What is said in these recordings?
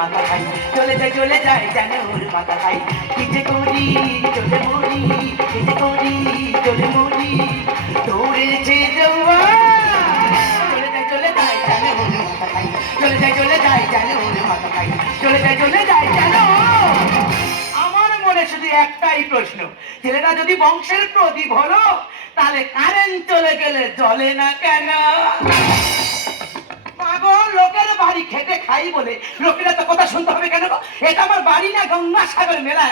মাথা খাই, চলে যায় জানে ওর মাথা খাই। কি যে করি চলে মরি, কি যে করি চলে মরি, দৌড়েছে জওয়ান, চলে যায় জানে ওর মাথা খাই, চলে যায় জানে ওর মাথা খাই, চলে যায় জানো। আমার মনে শুধু একটাই প্রশ্ন, ছেলেরা যদি বংশের প্রদীপ হলো, তাহলে কারেন্ট চলে গেলে জ্বলে না কেন? মাগো, লোকের বাড়ি খেতে খাই বলে লোকেরা তো কথা শুনতে হবে কেন? এটা আমার বাড়ি না গঙ্গাসাগর মেলা?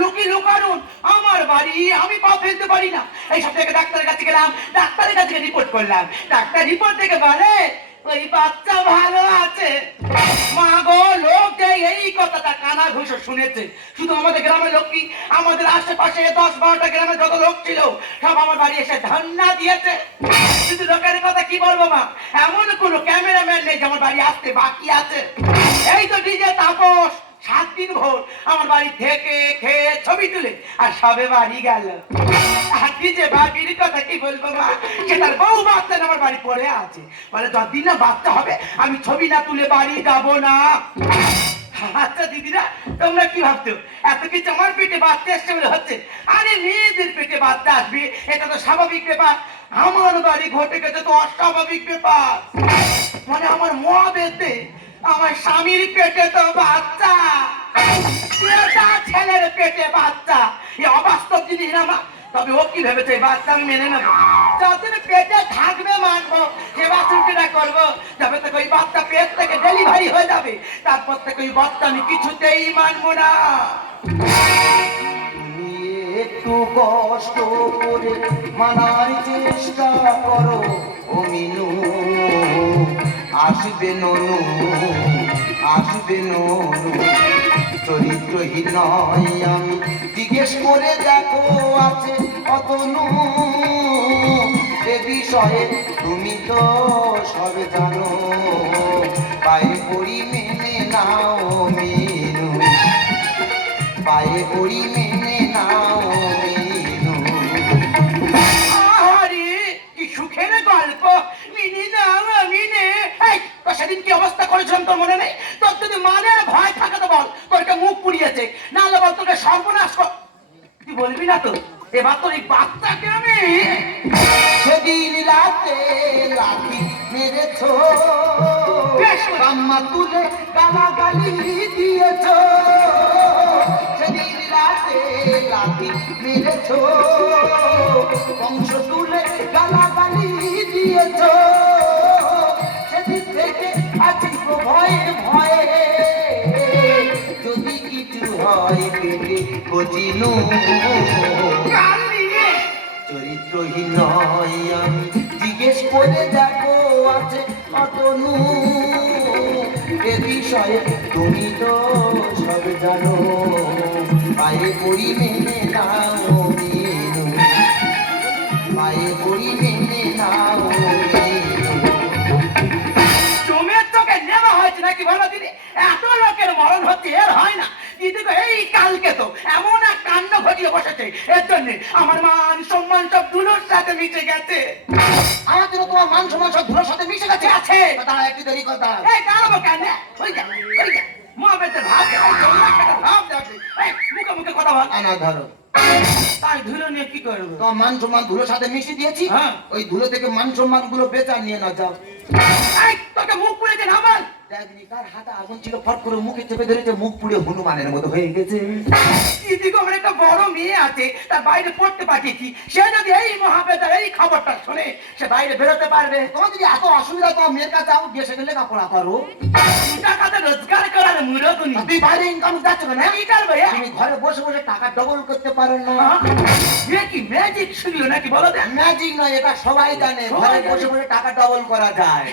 লুকি লুকানুন আমার বাড়ি, আমি পা ফেলতে পারি না। এই সব থেকে ডাক্তারের কাছে গেলাম, ডাক্তারের কাছে রিপোর্ট করলাম, ডাক্তার রিপোর্ট থেকে বলে ওই বাচ্চা ভালো আছে। মা গো, লোক যে এই কথাটা কানা ঘুষো শুনেছে। শুধু আমাদের গ্রামের লোক কি, আমাদের আশেপাশে 10-12টা গ্রামের যত লোক ছিল সব আমার বাড়ি এসে ধন্না দিয়েছে। শুধু লোকের কথা কি বলবো মা, এমন কোনো ক্যামেরাম্যান নেই যে আমার বাড়ি আসতে বাকি আছে। এই তো ডিজে তাপস 7 দিন ভোর আমার বাড়ি থেকে খেয়ে ছবি তুলে আর সবে বাড়ি গেল। আর ডিজে বাড়ির কথা কি বলবো মা, সে তার বউ বাচ্চা আমার বাড়ি পড়ে আছে, বলে যতদিন না বাচ্চা হবে আমি ছবি না তুলে বাড়ি যাবো না। আচ্ছা দিদিরা, তোমরা কি ভাবছো এত কিছু আমার পেটে বাচ্চা আসছে বলে হচ্ছে? আরে মেয়েদের পেটে বাচ্চা আসবে এটা তো স্বাভাবিক ব্যাপার। আমার বাড়ি ঘটে গেছে তো অস্বাভাবিক ব্যাপার। মানে আমার মা বেতে আমার স্বামীর পেটে তো বাচ্চা, ছেলের পেটে বাচ্চা, এই অবাস্তব জিনিস না মা। তবে ও কি ভেবেছে বাচ্চা আমি মেনে নেবো, যতদিন পেটে থাকবে মানবো, সেবা শুনটা করবো। তবে তো ওই বাচ্চা পেট থেকে ডেলিভারি হয়ে যাবে, তারপর থেকে ওই বাচ্চা আমি কিছুতেই মানবো না। একটু কষ্ট করে মানার চেষ্টা করো ও মিনু, আসবে ননু, আসবে ননু। চরিত্রহীন নয় আমি, জিজ্ঞেস করে দেখো আছে অতনু। এ বিষয়ে তুমি তো সব জানো, পায়ে পড়ি মেনে নাও মিনু, পায়ে পড়ি মেনে নাও মিনু। আরে কি সুখের গল্প, মিনি নাও মিনে। এই তো সেদিন কি অবস্থা করেছিলাম তোর মনে নেই? তোর যদি মানের ভয় থাকে তো বল, তোর একটা মুখ পুড়িয়েছে, না হলে বল তোকে সর্বনাশ কর। তুই বলবি না তো? এবার তোর এই বাচ্চাকে আমি সেদিন রাতে লাঠি মেরেছ, আম্মা তুলে গালাগালি দিয়েছ। সেদিন রাতে লাঠি মেরেছ, বংশ তুলে গালাগালি দিয়েছ। সেদিন থেকে আছি ভয়ে ভয়ে, যদি কিছু হয় পেটে কচিনু। চরিত্রহীন নয় আমি, জিজ্ঞেস করে দেখো আছে অতনু। এ বিষয়ে তুমি তো সব জানো, পায়ে পড়ি মেনে নাও মিনু, পায়ে পড়ি মেনে নাও মিনু। জমের চোখে নেওয়া হয়েছে নাকি বলো দিদি? এত লোকের মরণ হচ্ছে, এর হয় না দিদি গো। এই কালকে তো এমন এক কাণ্ড ঘটিয়ে বসেছে, এর জন্য আমার মান সম্মান সব ধুলোর সাথে মিশে গেছে। আমাদের তোমার মান সম্মান সব ধুলোর সাথে মিশে গেছে। আছে দাঁড়া একটু দেরি কথা। এই দাঁড়াবো কেন? ওই যা ওই যা, মা বেতে ভাব দে, ওই জন্য একটা ভাব যাচ্ছে। এই মুখে মুখে কথা বল। আনা ধরো, তাই ধুলো নিয়ে কি করবো? তোমার মান সম্মান ধুলোর সাথে মিশিয়ে দিয়েছি। হ্যাঁ। ওই ধুলো থেকে মান সম্মান গুলো বেচা নিয়ে না যাও। এই তোকে মুখ পুড়েছে না বল? দেখনি কার হাতে আগুন ছিল, ফট করে মুখে চেপে ধরেছে, মুখ পুড়ে হনুমানের মতো হয়ে গেছে। দিদি গো, আমার একটা বড় মেয়ে আছে, তার বাইরে পড়তে পাঠিয়েছি। সে যদি এই মহাবেদার এই খবরটা শুনে, সে বাইরে বেরোতে পারবে। তোমার যদি এত অসুবিধা, তোমার মেয়ের কাছে যাও, গিয়ে সেখানে লেখাপড়া করো। টাকাতে রোজগার করার মুরগুনি। তুই বাইরে ইনকাম যাচ্ছ না, কি করবে? তুমি ঘরে বসে বসে টাকা ডবল করতে পারো না। এ কি ম্যাজিক শুনলো নাকি বলো দেখ? ম্যাজিক নয়, এটা সবাই জানে, ঘরে বসে বসে টাকা ডবল করা যায়।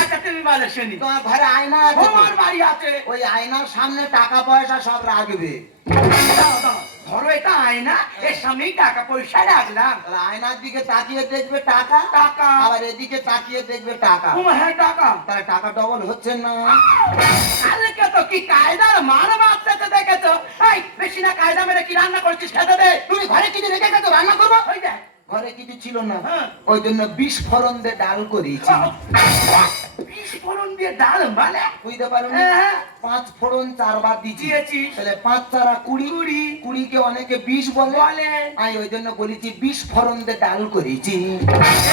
আচ্ছা তুমি বলো শুনি। তোমার ঘরে আয়না আছে তো? তোমার বাড়ি আছে। ওই আয়নার সামনে টাকা পয়সা সব রাখবে। দাও, দাও। ধরো এটা আয়না, এর সামনেই টাকা পয়সা রাখলাম। তাহলে আয়নার দিকে তাকিয়ে দেখবে টাকা, টাকা। আবার এদিকে তাকিয়ে দেখবে টাকা। হ্যাঁ টাকা। তাহলে টাকা ডবল হচ্ছে না। কালকে তো কি কায়দার মার মারতে দেখেছো? এই বেশি না কায়দা মেরে কি রান্না করছিস খেতে দে। তুমি ঘরে কিছু রেখে গেছো, রান্না করবো? ওই দেখ ঘরে কিছু ছিল না, হ্যাঁ। ওই জন্য বিস্ফোরণ দিয়ে ডাল করেছি। বিস্ফোরণ দিয়ে ডাল মানে বুঝতে পারো হ্যাঁ। 5 ফোড়ন 4 বার দিয়েছি দিয়েছিস। তাহলে 5 4 20 20 কে অনেকে 20 বলে বলে আমি ওই জন্য বলেছি 20 ফোড়ন দিয়ে ডাল করেছি।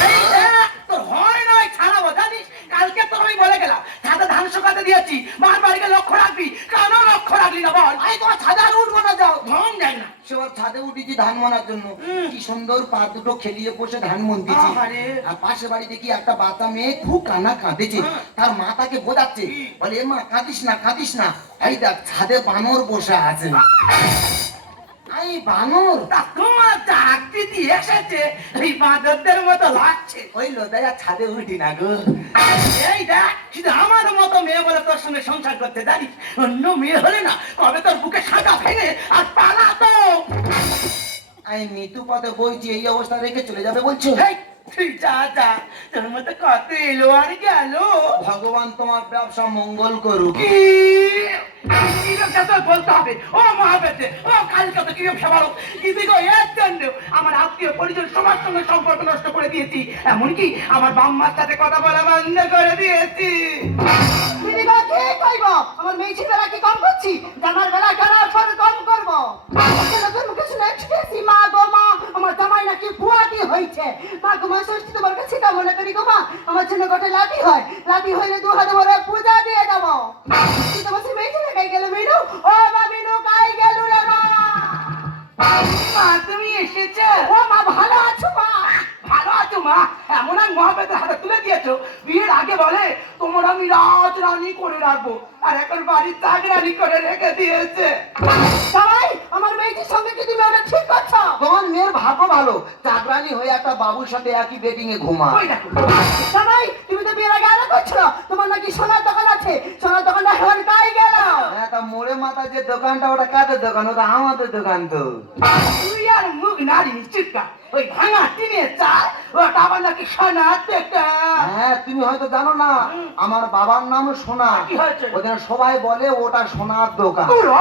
এই দেখ, তোর হয় নয় ছাড়াবো জানিস, কালকে তোর আমি বলে গেলাম ছাদে ধান শুকাতে দিয়েছি, মার বাড়িকে লক্ষ্য রাখবি, কেন লক্ষ্য রাখলি না বল? আমি তোমার ছাদে আর উঠবো না, যাও। ঘুম যায় না। সেবার ছাদে উঠেছি ধান মনার জন্য, কি সুন্দর পা দুটো খেলিয়ে বসে ধান মনতেছি। আহারে। আর পাশে বাড়ি দেখি একটা বাচ্চা মেয়ে খুব কান্না কাঁদেছে, তার মা তাকে বোঝাচ্ছে, বলে এ মা কাঁদিস না কাঁদিস না, এই দেখ ছাদে বানর বসে আছে। এই বানর তা তোমার চাকরি দিয়ে এসেছে এই বাঁদরদের মতো লাগছে। ওই লোদায়া ছাদে উঠি না গো। এই দেখ, শুধু আমার মতো মেয়ে বলে তোর সঙ্গে সংসার করতে জানিস, অন্য মেয়ে হলে না কবে তোর বুকে সাঁটা ভেঙে আর পালাতো। আমি মৃত্যু পথে বইছি, এই অবস্থা রেখে চলে যাবে বলছো? এই, তুই যা যা, তোর মতো কত এলো আর গেল। ভগবান তোমার ব্যবসা মঙ্গল করুক। কি বলতে হবে ও মহাবেদে, ও কালকে তো কি ব্যবসা বলো, ইদিগো এর জন্য আমার আত্মীয় পরিজন সবার সঙ্গে সম্পর্ক নষ্ট করে দিয়েছি, এমনকি আমার বাম্মার সাথে কথা বলা বন্ধ করে দিয়েছি। দিদিগো কি কইব, আমার মেয়ে বেলা কি কম করছি, জানার বেলা জানার ফল কম করব। লোকের মুখে শুনে শিখেছি মা গো মা, আমার জামাই নাকি বুয়াটি হয়েছে। মা গো মা ষষ্ঠী তোমার কাছে তা মনে করি গো মা, আমার ছেলে গোটে লাঠি হয়, লাঠি হইলে 2 হাতে ভরে পূজা দিয়ে যাবো। কিন্তু বসে মেয়ে ছেলে গাই গেল মিনু, ও মা মিনু গাই গেল রে মা। মা তুমি এসেছো? ও মা ভালো আছো মা? ভালো আছো মা? এমন এক মহাবেদের হাতে তুলে দিয়েছো, বিয়ের আগে বলে তোমার আমি রাজ রানী করে রাখবো, আর এখন বাড়ির চাকরানি করে রেখে দিয়েছে। সবাই আমার মেয়েটির সঙ্গে কি তুমি ওটা ঠিক করছো? তোমার মেয়ের ভাগ্য ভালো, চাকরানি হয়ে একটা বাবুর সাথে একই বেডিং এ ঘুমা। ওই দেখো, সবাই তুমি তো বিয়ের আগে আরো করছো, তোমার নাকি সোনার দোকান আছে, সোনার দোকানটা এখন গাই গেল। হ্যাঁ, তা মোড়ে মাথা যে দোকানটা ওটা কাদের দোকান? ওটা আমাদের দোকান তো। তুই আর মুখ নারী চিৎকার, ওই ভাঙা টিনের চাল ওটা আবার নাকি সোনার দোকান। হ্যাঁ, তুমি হয়তো জানো না, আমার বাবার নাম সোনা। কি হয়েছে? ওদের সবাই বলে ওটা সোনার দোকান। পুরো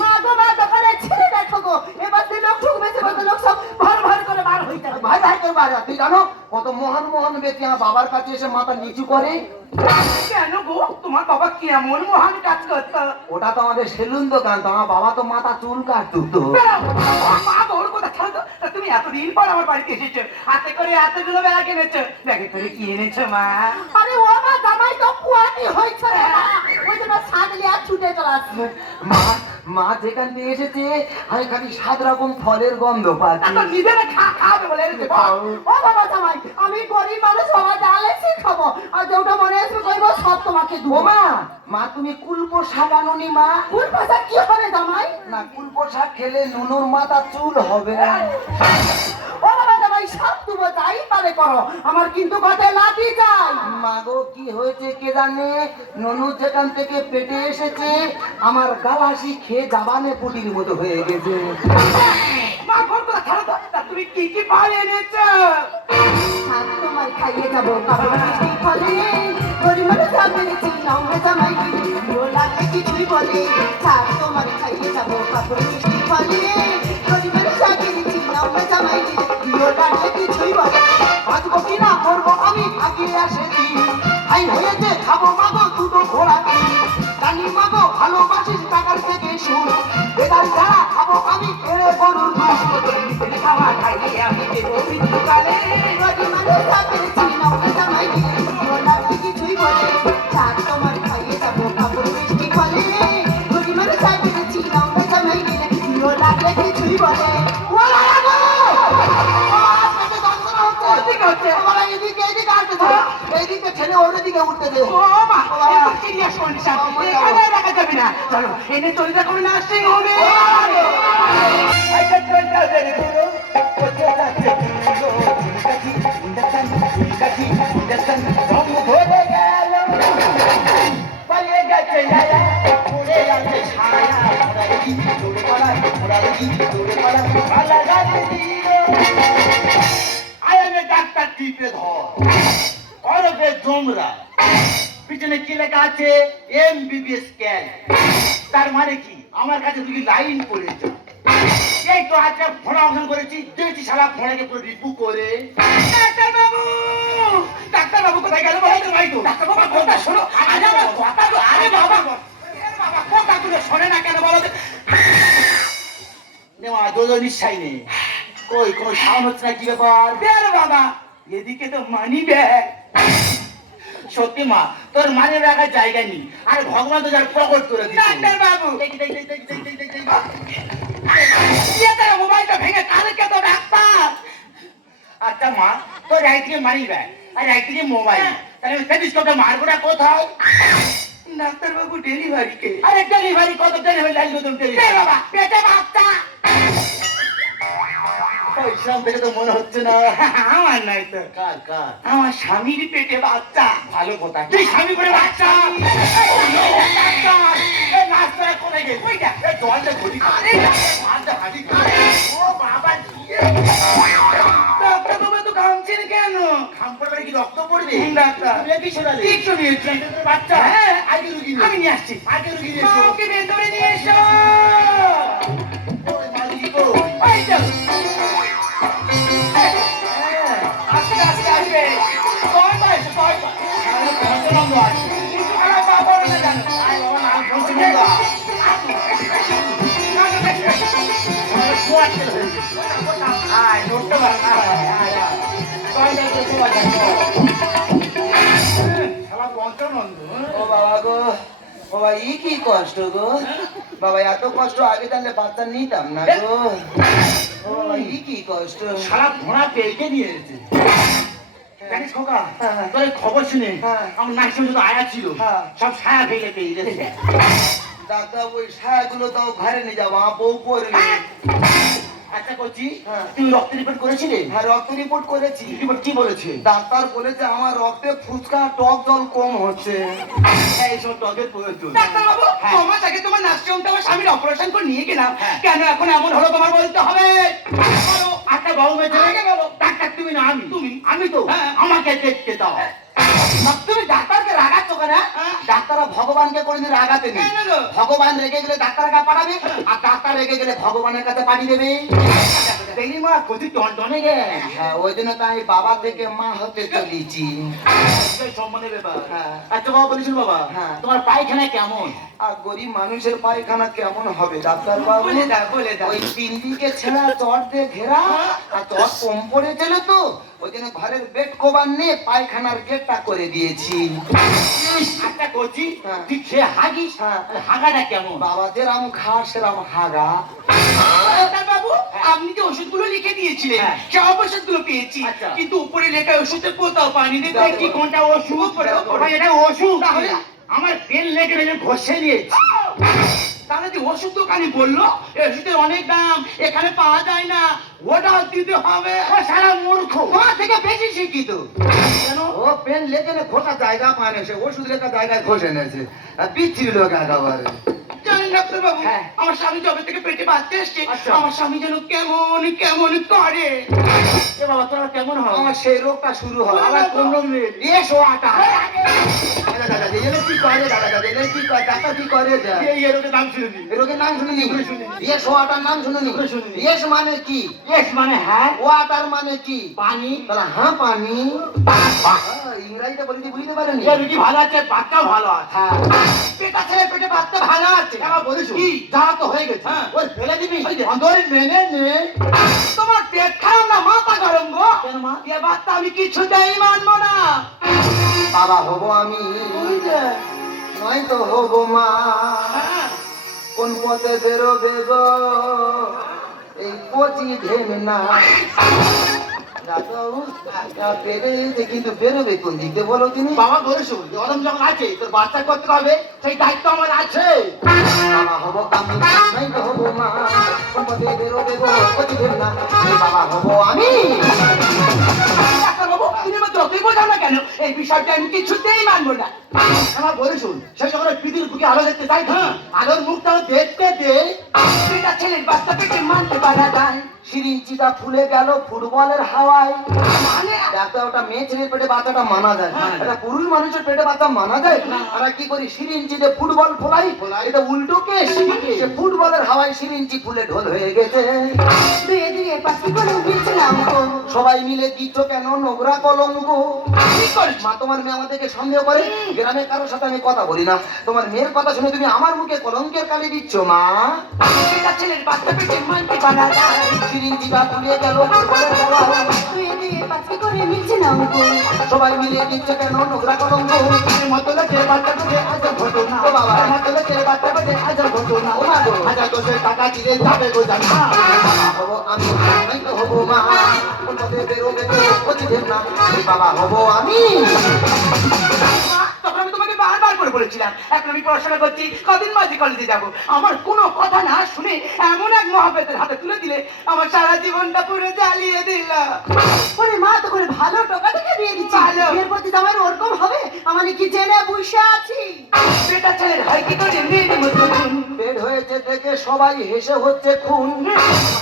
মা গো মা দোকানে ছেড়ে দেখো গো, এবার যে লোক ঢুকবে সে বলতে লোক সব ভর ভর করে বার হইতে হবে। ভাই ভাই করে বাড়া, তুই জানো কত মহান মহান ব্যক্তি আমার বাবার কাছে এসে মাথা নিচু করে? কেন গো, তোমার বাবা কেমন মহান কাজ করতো? ওটা তো আমাদের সেলুন দোকান, তো আমার বাবা তো মাথা চুল কাটতো তো। মা ওর কথা ছাড়ো তো, তা তুমি এতদিন পর আমার বাড়িতে এসেছো, হাতে করে এতগুলো ব্যাগ এনেছো, ব্যাগে করে কি এনেছো মা? আরে ও মা জামাই তো পুয়াটি হয়েছে রে মা, ওই জন্য সাদলি আর ছুটে চলে আসছে। মা মা যেখান থেকে এসেছে আমি খালি 7 রকম ফলের গন্ধ পাচ্ছি। তো নিজেরা খাবে বলে এনেছে বল। ও বাবা জামাই, আমি গরিব মানুষ, বাবা ডালেছি খাবো, আর যেটা মনে আসবে কইবো সব তোমাকে ও দেবো। মা, মা তুমি কুলপো শাক আনোনি মা? কোন ভাষা কি হবে জামাই? না, কুলপো শাক খেলে নুনুর মাথা চুল হবে। ও বাবা জামাই সব তুমি তাই পারে করো, আমার কিন্তু কথা লাঠি চাই। মাগো কি হয়েছে কে জানে, ননু যেখান থেকে পেটে এসেছে আমার গালাসি খেয়ে জাবানে পুটির মতো হয়ে গেছে। মা ওর কথা ছাড়ো তো, তা তুমি কি কি ফল এনেছো? শাক তোমার খাইয়ে যাবো কাপড় মিষ্টি ফলে, গরিব মানুষ পেরেছি নাও জামাই ও লাগলে কিছুই বলে। শাক তোমার খাইয়ে যাবো কাপড় মিষ্টি ফলে, গরিব মানুষ পেরেছি নাও জামাই ও লাগলে কিছুই বলে। বাঁচবো কি না করবো আমি থাকিয়ে এসেছি, আই হয়েছে খাবো মাগো দুটো ঘোড়া দিই, জানি মাগো ভালোবাসিস টাকার থেকে সুর, বেকার ছাড়া খাবো আমি এড়ে গরুর দুধ। খাওয়া খাইয়ে আমি দেবো মৃত্যুকালে। গরিব মানুষ পেরেছি নাও জামাই ও লাগলে কিছুই বলে। শাক তোমার খাইয়ে যাবো কাপড় মিষ্টি ফলে, গরিব মানুষ পেরেছি নাও জামাই ও লাগলে কিছুই বলে। ও লাগো পেটে যন্ত্রণা হচ্ছে, ওদিকে হচ্ছে। বলা এদিকে এদিকে আসছে, এইদিকে ছেড়ে ওদিকে উঠতে দে। ও মা, এবার সিরিয়াস কন্ডিশন, এখানে রাখা যাবে না। চলো এনে চলে যাবো নার্সিং হোমে। ডাক্তার টিপে ধর করবে জমরা, পিছনে কি লেখা আছে MBBS স্ক্যান, তার মানে কি আমার কাছে তুমি লাইন পড়েছো। এই তো আজকে ফোন অবসান করেছি, দেখছি সারা ফোনকে পুরো রিপু করে। ডাক্তারবাবু, ডাক্তারবাবু কোথায় গেল বলো তো ভাই? তো ডাক্তারবাবু কথা শোনো, নিশ্চয় নেই। কই কোনো সাউন্ড হচ্ছে না, কি ব্যাপার? দেখ বাবা, এদিকে তো মানি ব্যাগ। সত্যি মা, তোর মানে রাখার জায়গা নেই, আর ভগবান তো যার প্রকট করে দিচ্ছে। ডাক্তার বাবু, দেখি, দেখি, দেখি, দেখি, দেখি, দেখি, দেখি। মোবাইলটা ভেঙে কালকে তো ডাক্তার। আচ্ছা মা, তোর একদিকে মানি ব্যাগ আর একদিকে মোবাইল, তাহলে আমি টেলিস্কোপটা মারবো না কোথায়? ডাক্তার বাবু ডেলিভারি কে? আরে ডেলিভারি কত ডেলিভারি লাগবে তোর দে ডেলিভারি? বাবা, পেটে বাচ্চা। পয়সা দেখে তো মনে হচ্ছে না। আমার নাই তো, কার কার? আমার স্বামীর পেটে বাচ্চা। ভালো কথা। তুই স্বামী করে বাচ্চা। এই নাস্তাটা কোথায় গেছে? ওইটা। এই জলটা ঘটি খা। আরে, ভাতটা হাঁটি খা। ও বাবা, দিয়ে। ডাক্তার বাবু তো ঘামছেন কেন? খাম পড়বে কি রক্ত পড়বে? ডাক্তার, তুমি কি শোনালে? একটু নিয়েছি। তোর বাচ্চা? হ্যাঁ, আগে রুগী নিয়ে আমি নিয়ে আসছি। আগে রুগী নিয়ে এসো। মাকে ভেতরে নিয়ে এসো। ওই মালিক কই? ওই তো। আস্তে আস্তে আসবে। কয় বয়স, কয় বয়স? আরে কত নম্বর আছে? কিছু খারাপ পাবো না জানো। আয় বাবা, নাম বলছি না। আমার খোয়ার তেল হয়ে গেছে। আয়, নড়তে পারে না। আয়, আয়, আয়। কয় বয়স, কয় বয়স? শালা পঞ্চানন্দ, হ্যাঁ? ও বাবা গো, বাবা ই কি কষ্ট গো, বাবা এত কষ্ট আগে তাহলে বাচ্চা নিতাম না গো। ও বাবা ই কি কষ্ট। শালা ঘোড়া পেলকে নিয়ে এসেছে। জানিস খোকা, হ্যাঁ। তোর এই খবর শুনে হ্যাঁ। আমার নাচে যত আয়া ছিল হ্যাঁ। সব ছায়া ফেলে পেয়ে গেছে। ডাক্তার ওই ছায়াগুলো তাও ঘরে নিয়ে যাবো, আমার বউ পড়বে। আচ্ছা করছি, হ্যাঁ। তুমি রক্ত রিপোর্ট করেছিলে? হ্যাঁ রক্ত রিপোর্ট করেছি। রিপোর্ট কি বলেছে? ডাক্তার বলেছে আমার রক্তে ফুচকা টক জল কম হচ্ছে। হ্যাঁ, এইসব টকের প্রয়োজন। ডাক্তার বাবু, হ্যাঁ। 6 মাস আগে তোমার নার্সিংহোমটা আমার স্বামীর অপারেশন করে নিয়ে গেলাম। হ্যাঁ। কেন এখন এমন হলো তোমার বলতে হবে? বলো। আচ্ছা বাবু মেয়েছে, আগে বলো। ডাক্তার তুমি না আমি? তুমি। আমি তো। হ্যাঁ। আমাকে দেখতে দাও। তুমি ডাক্তারকে রাগাচ্ছ কেন? হ্যাঁ। ডাক্তাররা ভগবানকে কোনোদিন রাগাতে নেই। কেন গো? ভগবান রেগে গেলে ডাক্তারের কাছে পাঠাবে, আর ডাক্তার রেগে গেলে ভগবানের কাছে পাঠিয়ে দেবে। দেখলি মা, কচি টনটনে গে। হ্যাঁ ওই জন্য তাই বাবা থেকে মা হতে চলেছি। এই সম্মানের ব্যাপার। হ্যাঁ। আচ্ছা বাবা বলেছিল বাবা, হ্যাঁ। তোমার পায়খানা কেমন? আর গরিব মানুষের পায়খানা কেমন হবে ডাক্তার বাবু? বলে দাও, বলে দাও। ওই 3 দিকে ছেঁড়া চট দিয়ে ঘেরা, আর চট কম পড়েছিল তো ওই জন্য ঘরের বেড কভার নিয়ে পায়খানার গেটটা করে দিয়েছি। আচ্ছা কচি, হ্যাঁ। তুই খেয়ে হাগিস? হ্যাঁ। হাগাটা কেমন? বাবা যেরাম খা সেরাম হাগা। ডাক্তার বাবু, আপনি যে ওষুধগুলো লিখে দিয়েছিলেন, হ্যাঁ। সব ওষুধগুলো পেয়েছি, আচ্ছা। কিন্তু উপরে লেখা ওষুধে কোথাও পানি দিতে এই কি কোনটা ওষুধ? উপরে, উপরে। ওটা এটা ওষুধ। তাহলে? আমার পেন লেগে লেগে ঘষে নিয়েছি। তাহলে যে ওষুধ দোকানি বললো এই ওষুধের অনেক দাম, এখানে পাওয়া যায় না, ওটা দিতে হবে। ও সারা মূর্খ। তোমার থেকে বেশি শিক্ষিত। কেন? ও পেন লেগে ঘোষা জায়গা পায় না, সে ওষুধ লেখা জায়গায় ঘষে নেছে। বিচ্ছিরি লোক একেবারে। জানেন ডাক্তার বাবু, হ্যাঁ। আমার স্বামী যবে থেকে পেটে বাচ্চা এসছে, আচ্ছা। আমার স্বামী যেন কেমন কেমন করে। এ বাবা তোরা কেমন হয়? আমার সেই রোগটা শুরু হয়। আবার কোন রোগ রে? এসো আটা। দাদা দাদা এলে কি করে? দাদা দাদা এলে কি করে? ডাক্তার কি করে? এই রোগের নাম শুনিনি। এই রোগের নাম শুনিনি? শুনিনি। এসো আটার নাম শুনিনি? শুনিনি। এস মানে কি? এস মানে হ্যাঁ, ও আটার মানে কি? পানি। তাহলে হ্যাঁ পানি। ইংরাজিটা বলে দিয়ে বুঝতে পারেনি? এ রুগী ভালো আছে, বাচ্চাও ভালো আছে। হ্যাঁ। পেটা ছেলে পেটে বাচ্চা ভালো আছে। এবার বলিস কি? যারা তো হয়ে গেছে, হ্যাঁ। ওই ফেলে দিবি, ওই যে। অন্তরে মেনে নে। তোমার পেট খারাপ না মাথা গরম গো? কেন মা? এ বাচ্চা আমি কিছুতেই মানবো না। বাবা হবো আমি, নয় তো হবো মা। হ্যাঁ। কোন পথে বেরোবে গো এই কচি ঢেম না? ডাক্তারবাবু, পেরেছে কিন্তু বেরোবে কোন দিকে বলো তিনি? বাবা বলিস জলম যখন আছে তোর বাচ্চা করতে হবে, সেই দায়িত্ব আমার আছে। বাবা হবো আমি, নয় তো হবো মা। কোন পথে বেরোবে গো কচি ঢেম না? এই বাবা হবো আমি। ডাক্তার বাবু, তুমি আমাকে যতই বোঝাও না কেন, এই বিষয়টা আমি কিছুতেই মানবো না। আমার বলিস সে যখন ওই পৃথিবীর বুকে আলো দেখতে চাই, আলোর মুখটা দেখতে দে। পেটা ছেলের বাচ্চা পেটে মানতে পারা যায়, সিরিঞ্চিটা ফুলে গেল ফুটবলের হাওয়ায়। মানে একটা ওটা মেয়ে ছেলের পেটে বাচ্চাটা মানা যায়, একটা পুরুষ মানুষের পেটে বাচ্চা মানা যায়। আমরা কি করি, সিরিঞ্চিতে ফুটবল ফোলাই, এটা উল্টো কেস। সে ফুটবলের হাওয়ায় সিরিঞ্চি ফুলে ঢোল হয়ে গেছে। দুয়ে দুয়ে পাখি করে মিলছিলাম গো। সবাই মিলে দিচ্ছ কেন নোংরা কলঙ্ক? কি করিস মা? তোমার মেয়ে আমাদেরকে সন্দেহ করে। গ্রামে কারোর সাথে আমি কথা বলি না, তোমার মেয়ের কথা শুনে তুমি আমার মুখে কলঙ্কের কালি দিচ্ছ মা। এটা ছেলের বাচ্চা পেটে মানতে পারা যায়। সিরিঞ্চিটা ফুলে গেল ফুটবলের হাওয়ায়। দুয়ে দুয়ে পাখি করে মিলছিলাম গো। সবাই মিলে দিচ্ছ কেন নোংরা কলঙ্ক? মতলে ছেলে বাচ্চা পেটে আজব ঘটনা। ও বাবা। মতলে ছেলে বাচ্চা পেটে আজব ঘটনা। ও মা গো। হাজার দশের টাকা দিলে যাবে গো জানা। হবো আমি, আমি তো হবো মা। পথে বেরোবে তো প্রতিদিন না, এই বাবা হবো আমি। তখন আমি তোমাকে বারবার করে বলেছিলাম, এখন আমি পড়াশোনা করছি, কদিন মাঝে কলেজে যাব। আমার কোনো কথা না শুনে এমন এক মহাবেতের হাতে তুলে দিলে আমার সারা জীবনটা পুরো জ্বালিয়ে দিল। ওরে মা, তো করে ভালো টাকা থেকে দিয়ে দিচ্ছি। ভালো। বিয়ের প্রতি জামাই ওরকম হবে, আমার কি জেনে বসে আছি। বেটা ছেলের হয় কি করে মেয়ের মতন। বের হয়েছে থেকে সবাই হেসে হচ্ছে খুন।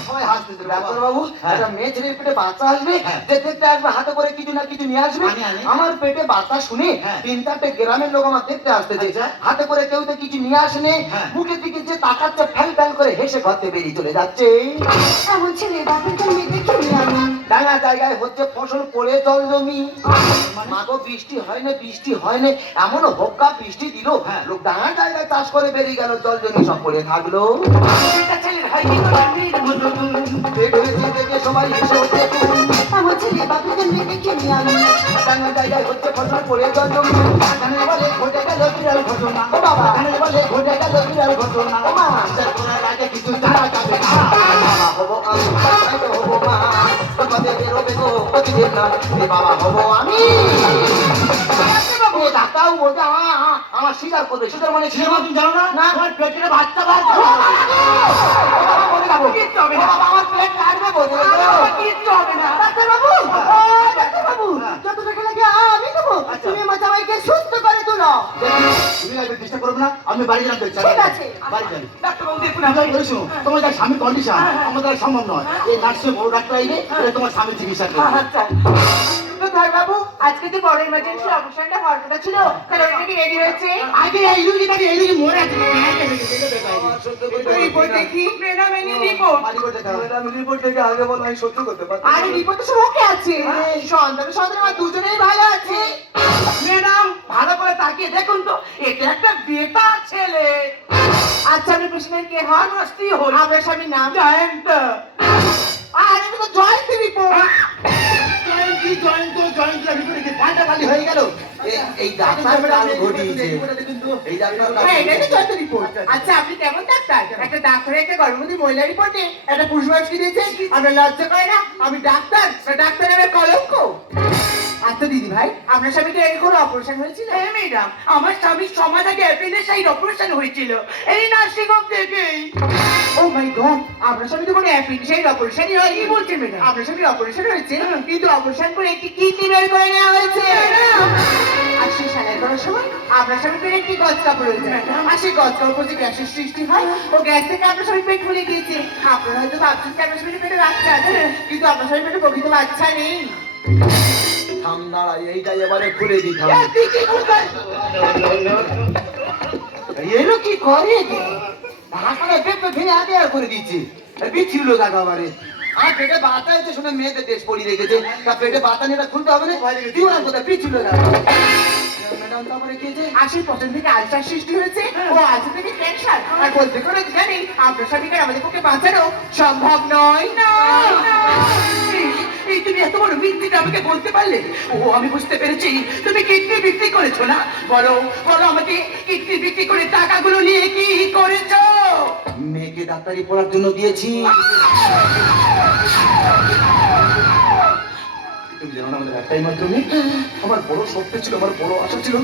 সবাই হাসতেছে। ডাক্তার বাবু, একটা মেয়ে ছেলের পেটে বাচ্চা আসবে, যে দেখতে আসবে হাতে করে কিছু না কিছু নিয়ে আসবে। আমার পেটে বাচ্চা শুনে 3-4টে গ্রামের লোক আমার দেখতে আসতেছে, হাতে করে কেউ তো কিছু নিয়ে আসেনি। মুখের দিকে যে তাকাচ্ছে, ফ্যাল ফ্যাল করে হেসে ঘর থেকে বেরিয়ে চলে যাচ্ছে। এমন ছেলে বাপের জন্মে দেখিনি আমি। ডাঙা জায়গায় হচ্ছে ফসল পড়ে জল জমি। মাগো বৃষ্টি হয় না, বৃষ্টি হয় না, এমন হোক্কা বৃষ্টি দিল, লোক ডাঙা জায়গায় চাষ করে বেরিয়ে গেল, জল জমি সব পড়ে থাকলো। বেটা ছেলের হয় কি করে মেয়ের মতন। পেট হয়েছে দেখে সবাই হেসে হচ্ছে খুন। এমন ছেলে বাপের জন্মে দেখিনি আমি। ডাঙা জায়গায় হচ্ছে ফসল পড়ে জল জমি। জানে বলে ঘটে গেল বিরাল ঘটনা। ও বাবা। জানে বলে ঘটে গেল বিরাল ঘটনা। ও মা। বিচার করার আগে কিছু জানা যাবে না। বাবা হবো আমি, তাই তো হবো মা। পথে বেরোবে তো প্রতিদিন না, এই বাবা হবো আমি। ও ডাক্তার বলছে আমার স্বীকার করবে। স্বীকার মানে কি? সিনেমা তুমি জানো না? না। তোমার পেটের বাচ্চা বার করো। ও বাবা বলে যাবো। কিচ্ছু হবে ও না। বাবা আমার পেট কাটবে বলে আমার কিচ্ছু হবে না। ডাক্তার বাবু, ও ডাক্তার বাবু, যত টাকা লাগে আমি দেবো। তুমি আমার জামাইকে সুস্থ করে তুলো। তুমি লাগবে চেষ্টা করবে না, আমি বাড়ি যাবো। ঠিক আছে। বাড়ি যাবি। ডাক্তারবাবু দেখুন, আমি বলে শোনো, তোমার যা স্বামী কন্ডিশন আমাদের আর সম্ভব নয়। এই নার্সে বড় ডাক্তার আইলে এটা তোমার স্বামী চিকিৎসা করবে। আচ্ছা তো ধরবাবু, আজকে যে বড় ইমার্জেন্সি অপারেশনটা হওয়ার কথা ছিল, তাহলে ওটা কি রেডি হয়েছে? আগে এই রুগী তাকে এই রুগী মরে আছে। রিপোর্ট দেখি। ম্যাডাম এই রিপোর্ট। রিপোর্ট থেকে আগে বলো, আমি সহ্য করতে পারছি। আরে রিপোর্ট তো সব ওকে আছে। সন্তান আমার দুজনেই ভালো আছে। ম্যাডাম ভালো করে তাকিয়ে দেখুন তো, এটা একটা বেটা ছেলে। আচ্ছা, আপনি পেশেন্টের কে হন? নষ্টি হল আপনার স্বামীর নাম? জয়ন্ত। আর এটা তো জয়ন্ত রিপোর্ট। জয়ন্ত রিপোর্টে পাল্টাপাল্টি হয়ে গেল। এই ডাক্তার কাল ঘটিয়েছে। এই ডাক্তার কাল হ্যাঁ, এটাই তো ঘটিয়েছে। জয়ন্ত রিপোর্ট। আচ্ছা, আপনি কেমন ডাক্তার? একটা ডাক্তারের একটা গর্ভবতী মহিলা রিপোর্টে একটা পুরুষ মানুষকে দিয়েছে। আপনার লজ্জা করে না? আমি ডাক্তার, ডাক্তার নামের কলঙ্ক। আচ্ছা দিদি ভাই, আপনার স্বামীকে এর কোনো অপারেশন হয়েছিল? হ্যাঁ ম্যাডাম, আমার স্বামীর সমাজ আগে অ্যাপেন্ডিসাইড অপারেশন হয়েছিল এই নার্সিং হোম থেকেই। ও মাই গড, আপনার স্বামী তো কোনো অ্যাপেন্ডিসাইড অপারেশনই হয়নি। কি বলছেন ম্যাডাম? আপনার স্বামীর অপারেশন হয়েছে, কিন্তু অপারেশন করে একটি কিডনি বের করে নেওয়া হয়েছে। আর সেই সেলাই করার সময় আপনার স্বামী পেটে একটি গজ কাপড় হয়েছে। আর সেই গজ কাপড় যে গ্যাসের সৃষ্টি হয়, ও গ্যাস থেকে আপনার স্বামী পেট ফুলে গিয়েছে। আপনারা হয়তো ভাবছেন যে আপনার স্বামীর পেটে বাচ্চা আছে, কিন্তু আপনার স্বামীর পেটে প্রকৃত বাচ্চা নেই। থাম দাঁড়া, এইটাই এবারে খুলে দিতাম। এলো কি করে? হাসপাতালে পেট ভেঙে আগে আর করে দিচ্ছি। বিচ্ছিল টাকা আবারে। আমার পেটে বাতা হয়েছে শুনে মেয়েদের দেশ পড়ি রেখেছে। তা পেটে বাতা নিয়ে খুলতে হবে না, দিওয়ান কোথায় বিচ্ছিল টাকা। ম্যাডাম তারপরে কি হয়েছে? আর সেই পছন্দ থেকে আলসার সৃষ্টি হয়েছে, ও আলসার থেকে ক্যান্সার। আর বলতে করে জানি আপনার স্বামীকে আমাদের পক্ষে বাঁচানো সম্ভব নয়। এই তুমি এত বড় মিথ্যেটা আমাকে বলতে পারলে? ও আমি বুঝতে পেরেছি, তুমি কিডনি বিক্রি করেছো না? বলো বলো আমাকে, কিডনি বিক্রি করে টাকাগুলো নিয়ে কি করেছো? মেয়েকে ডাক্তারি পড়ার জন্য দিয়েছি। তুমি জানো না আমাদের একটাই মাধ্যমে, আমার বড় স্বপ্ন ছিল, আমার বড় আশা ছিল,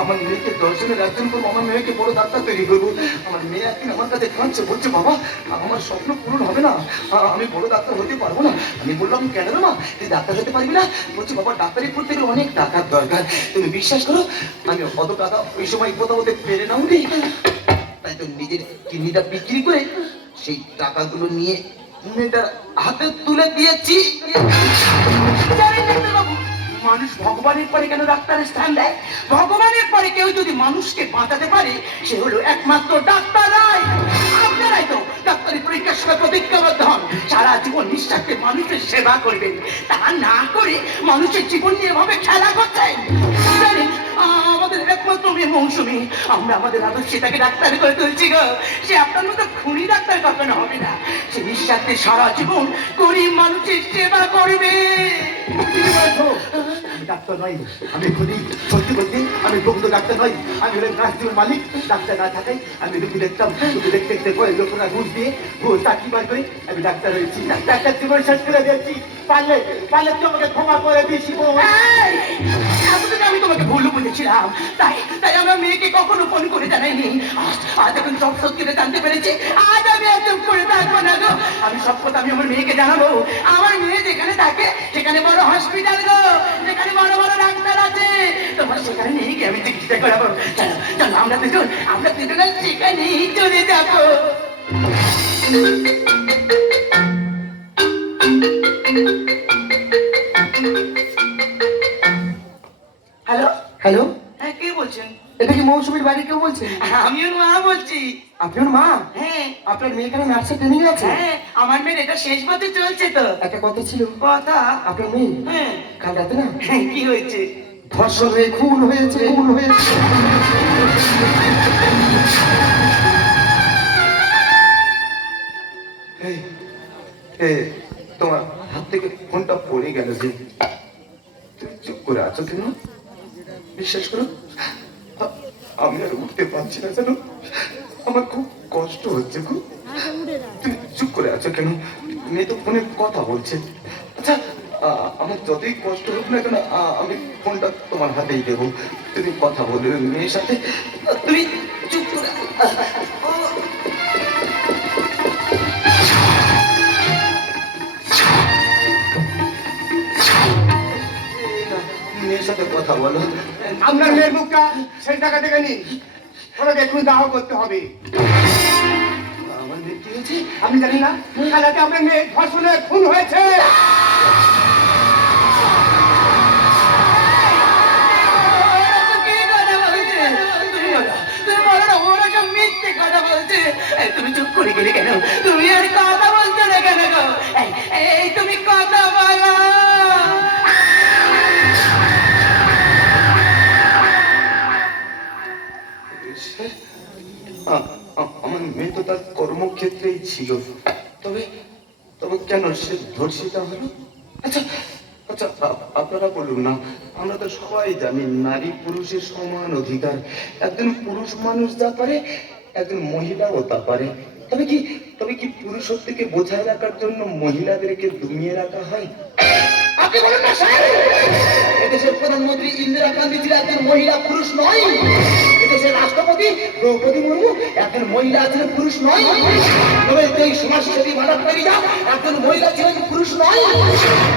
আমার মেয়েকে 10 জনের একজন করবো, আমার মেয়েকে বড় ডাক্তার তৈরি করবো। আমার মেয়ে একদিন আমার কাছে কাঁদছে, বলছে বাবা আমার স্বপ্ন পূরণ হবে না, আমি বড় ডাক্তার হতে পারবো না। আমি বললাম কেন রে মা, তুই ডাক্তার হতে পারবি না? বলছে বাবা ডাক্তারি পড়তে গেলে অনেক টাকার দরকার, তুমি বিশ্বাস করো আমি অত টাকা ওই সময় কোথাও হতে পেরে নাও রে। তাই তো নিজের কিডনিটা বিক্রি করে সেই টাকাগুলো নিয়ে মেয়েটার হাতে তুলে দিয়েছি। জানেন ডাক্তারবাবু, মানুষ ভগবানের পরে কেন ডাক্তারের স্থান দেয়? ভগবানের পরে কেউ যদি মানুষকে বাঁচাতে পারে সে হলো একমাত্র ডাক্তারাই। আপনারাই তো ডাক্তারি পরীক্ষার সময় প্রতিজ্ঞাবদ্ধ হন সারা জীবন নিঃস্বার্থে মানুষের সেবা করবেন, তা না করে মানুষের জীবন নিয়ে ভাবে খেলা করছেন। জানেন, আমাদের একমাত্র মেয়ে মৌসুমী, আমরা আমাদের আদর্শে তাকে ডাক্তার করে তুলছি গো। সে আপনার মতো খুনি ডাক্তার কখনো হবে না। সে নিঃস্বার্থে সারা জীবন গরিব মানুষের সেবা করবে। আমি ডাক্তার নই, আমি খুনি। সত্যি বলছি, আমি বন্ধ ডাক্তার নই, আমি হলেন রাষ্ট্রীয় মালিক। ডাক্তার না থাকাই আমি রুগী দেখতাম, রুগী দেখতে দেখতে পরে লোকেরা ঘুষ দিয়ে ঘুষ চাকরি বার করে আমি ডাক্তার হয়েছি। ডাক্তার জীবন শেষ করে দিয়েছি। পারলে পারলে তুই আমাকে ক্ষমা করে দিয়েছি। এতদিন আমি তোমাকে ভুল বুঝেছিলাম, তাই তাই আমার মেয়েকে কখনো ফোন করে জানাইনি। আজ এখন সব সত্যিটা জানতে পেরেছি, আজ আমি আর চুপ করে থাকবো না গো। আমি সব কথা আমি আমার মেয়েকে জানাবো। আমার মেয়ে যেখানে থাকে সেখানে বড় হসপিটাল গো, যেখানে বড় বড় ডাক্তার আছে, তোমার সেখানে নিয়ে গিয়ে আমি চিকিৎসা করাবো। চলো চলো, আমরা দুজন সেখানেই চলে যাবো। হ্যালো হ্যালো, হ্যাঁ, কে বলছেন? এটা কি মৌসুমীর বাড়ি? কেউ বলছেন? আমি ওর মা বলছি। আপনার মা? হ্যাঁ আপনার মেয়ে এখানে নার্সের ট্রেনিং আছে? হ্যাঁ, আমার মেয়ের এটা শেষ বছর চলছে তো। একটা কথা ছিল। কথা? আপনার মেয়ে হ্যাঁ। কাল রাতে না কি হয়েছে? ধর্ষণ হয়ে খুন হয়েছে। খুন হয়েছে। তোমার হাত থেকে ফোনটা পড়ে গেল যে, তুমি চুপ করে আছো কেন? বিশ্বাস করো, আমি আর উঠতে পারছি না জানো, আমার খুব কষ্ট হচ্ছে। খুব তুমি চুপ করে আছো কেন? মেয়ে তো ফোনে কথা বলছে। আচ্ছা, আমার যতই কষ্ট হোক না কেন, আমি ফোনটা তোমার হাতেই দেবো। তুমি কথা বলবে মেয়ের সাথে। তুমি চুপ করে। মেয়ের সাথে কথা বলো। আপনার মেয়ের মুখটা সেই টাকা থেকে নিন, ওনাকে এখন দাহ করতে হবে। আমার মেয়ে কি হয়েছে? আপনি জানেন না কাল রাতে আপনার মেয়ে ধর্ষণে খুন হয়েছে। তুমি চুপ করে গেলে কেন? তুমি আর কথা বলছো না কেন গো? এই তুমি কথা বলো। আমার মেয়ে তো তার কর্মক্ষেত্রেই ছিল, তবে তবে কেন সে ধর্ষিতা হলো? আচ্ছা আচ্ছা, আপনারা বলুন না, আমরা তো সবাই জানি নারী পুরুষের সমান অধিকার। একজন পুরুষ মানুষ যা পারে একজন মহিলাও তা পারে। তবে কি পুরুষত্বকে বোঝায় রাখার জন্য মহিলাদেরকে দমিয়ে রাখা হয়? আপনি বলেন না স্যার, এদেশের প্রধানমন্ত্রী ইন্দিরা গান্ধী ছিল একজন মহিলা, পুরুষ নয়। এদেশের রাষ্ট্রপতি দ্রৌপদী মুর্মু একজন মহিলা, ছিলেন পুরুষ নয়। তবে এই সমাজসেবী মানব পেরিয়া একজন মহিলা, ছিলেন পুরুষ নয়।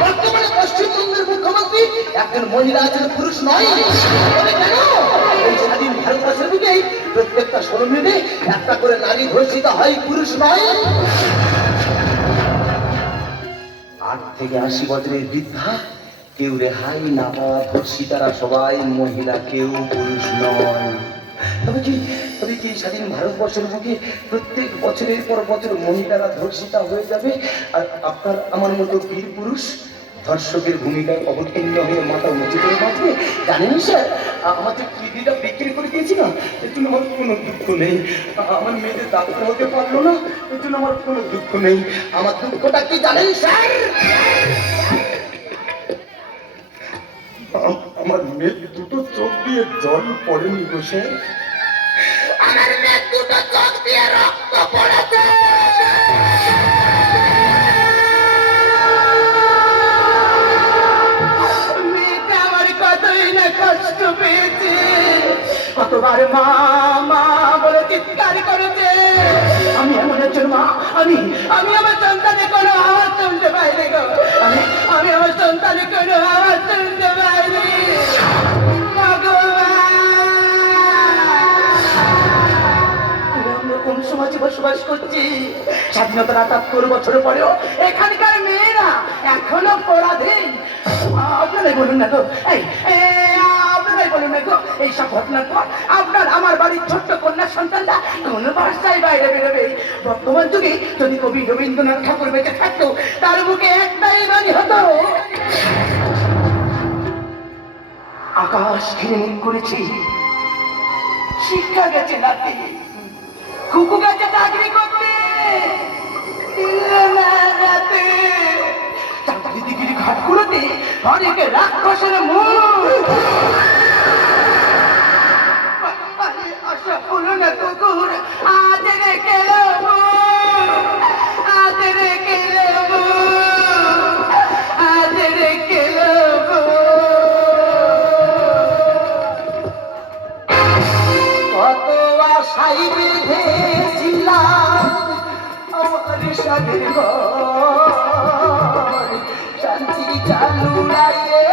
বর্তমানে পশ্চিমবঙ্গের মুখ্যমন্ত্রী একজন মহিলা, ছিলেন পুরুষ নয়। তবে কেন এই স্বাধীন ভারতবর্ষের বুকে প্রত্যেকটা 16 মিনিটে একটা করে নারী ধর্ষিত হয়, পুরুষ নয়? 8 থেকে 80 বছরের বৃদ্ধা, কেউ রেহাই না পাওয়া ধর্ষিতারা সবাই মহিলা, কেউ পুরুষ নয়। তবে কি স্বাধীন ভারতবর্ষের বুকে প্রত্যেক বছরের পর বছর মহিলারা ধর্ষিতা হয়ে যাবে, আর আপনার আমার মতো বীর পুরুষ ধর্ষকের ভূমিকায় অবতীর্ণ হয়ে মাথা উঁচু করে বাঁচবে? জানেন স্যার, আমার যে কিডনিটা বিক্রি করে দিয়েছি না, এর জন্য আমার কোনো দুঃখ নেই। আমার মেয়েদের ডাক্তার হতে পারলো না, এর জন্য আমার কোনো দুঃখ নেই। আমার দুঃখটা কি জানেন স্যার? আমার মেয়ে দুটো চোখ দিয়ে জল পড়েনি গো স্যার। আমার মেয়ে দুটো চোখ দিয়ে রক্ত পড়েছে। মেয়েটা আমার কতই না কষ্ট পেয়েছে, কতবার মা মা বলে চিৎকার করেছে। আমি এমন একজন মা, আমি আমার সন্তানের কোনো আওয়াজ শুনতে পাইনি গো। আমি আমার সন্তানের কোনো আওয়াজ শুনতে পাইনি। ভগবান, কোন সময় সমাজে বসবাস করছি। স্বাধীনতার ৭৮ বছর পরেও এখানকার মেয়েরা এখনো পরাধীন। আপনারাই বলুন না গো, আপনারাই বলুন না গো, এইসব ঘটনার পর আপনার আমার বাড়ির ছোট্ট কন্যা সন্তানরা কোন ভাষায় বাইরে বেরোবে? বর্তমান যুগে যদি কবি রবীন্দ্রনাথ ঠাকুর বেঁচে থাকতো, তার মুখে একটাই বাণী হতো, আকাশ ঘিরে মুখ করেছি, শিক্ষা গেছে নাতি, কুকু গেছে চাকরি করতে, চাকরি দিগিরি ঘাটগুলোতে অনেকে রাক্ষসের মুখ। আশা হলো না কুকুর, আজ রেখে দেবো, আজ রেখে দেবো, আজ রেখে দেবো। কত আশাই বেঁধেছিলাম আমার সাগের ঘর, শান্তি চালু রাখে